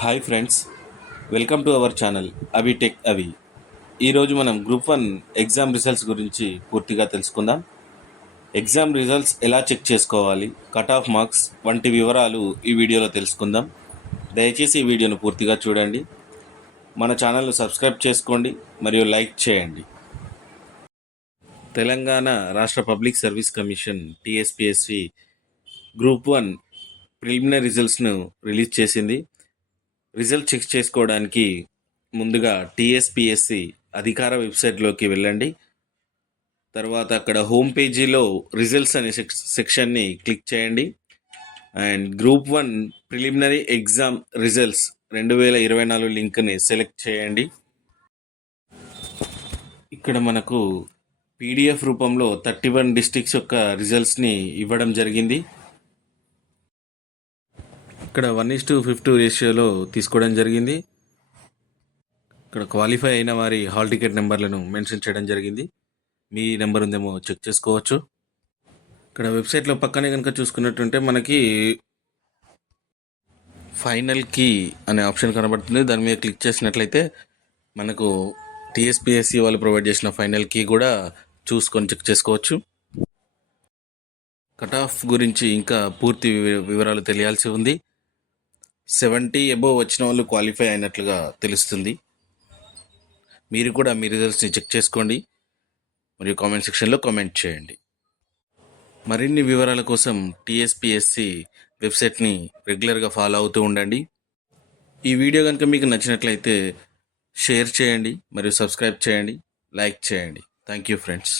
Hi friends, welcome to our channel అవి tech అవి. ఈరోజు మనం గ్రూప్ 1 ఎగ్జామ్ రిజల్ట్స్ గురించి పూర్తిగా తెలుసుకుందాం. ఎగ్జామ్ రిజల్ట్స్ ఎలా చెక్ చేసుకోవాలి, కట్ ఆఫ్ మార్క్స్ వంటి వివరాలు ఈ వీడియోలో తెలుసుకుందాం. దయచేసి ఈ వీడియోను పూర్తిగా చూడండి. మన ఛానల్ను సబ్స్క్రైబ్ చేసుకోండి మరియు లైక్ చేయండి. తెలంగాణ రాష్ట్ర public service commission TSPSC group 1 preliminary రిజల్ట్స్ను రిలీజ్ చేసింది. రిజల్ట్ చెక్ చేసుకోవడానికి ముందుగా టీఎస్పీఎస్సీ అధికార వెబ్సైట్లోకి వెళ్ళండి. తర్వాత అక్కడ హోమ్ పేజీలో రిజల్ట్స్ అనే సెక్షన్ని క్లిక్ చేయండి. And group 1 preliminary exam results 2024 లింక్ని సెలెక్ట్ చేయండి. ఇక్కడ మనకు పీడిఎఫ్ రూపంలో 31 డిస్ట్రిక్ట్స్ యొక్క రిజల్ట్స్ని ఇవ్వడం జరిగింది. ఇక్కడ 1:50 రేషియోలో తీసుకోవడం జరిగింది. ఇక్కడ క్వాలిఫై అయిన వారి హాల్ టికెట్ నెంబర్లను మెన్షన్ చేయడం జరిగింది. మీ నెంబర్ ఉందేమో చెక్ చేసుకోవచ్చు. ఇక్కడ వెబ్సైట్లో పక్కనే కనుక చూసుకున్నట్టుంటే మనకి ఫైనల్ కీ అనే ఆప్షన్ కనబడుతుంది. దాని మీద క్లిక్ చేసినట్లయితే మనకు టీఎస్పీఎస్సీ వాళ్ళు ప్రొవైడ్ చేసిన ఫైనల్ కీ కూడా చూసుకొని చెక్ చేసుకోవచ్చు. కట్ ఆఫ్ గురించి ఇంకా పూర్తి వివరాలు తెలియాల్సి ఉంది. 70 అబోవ్ వచ్చిన వాళ్ళు క్వాలిఫై అయినట్లుగా తెలుస్తుంది. మీరు కూడా మీ రిజల్ట్స్ని చెక్ చేసుకోండి మరియు కామెంట్ సెక్షన్లో కామెంట్ చేయండి. మరిన్ని వివరాల కోసం టీఎస్పీఎస్సీ వెబ్సైట్ని రెగ్యులర్గా ఫాలో అవుతూ ఉండండి. ఈ వీడియో కనుక మీకు నచ్చినట్లయితే షేర్ చేయండి మరియు సబ్స్క్రైబ్ చేయండి, లైక్ చేయండి. Thank you friends.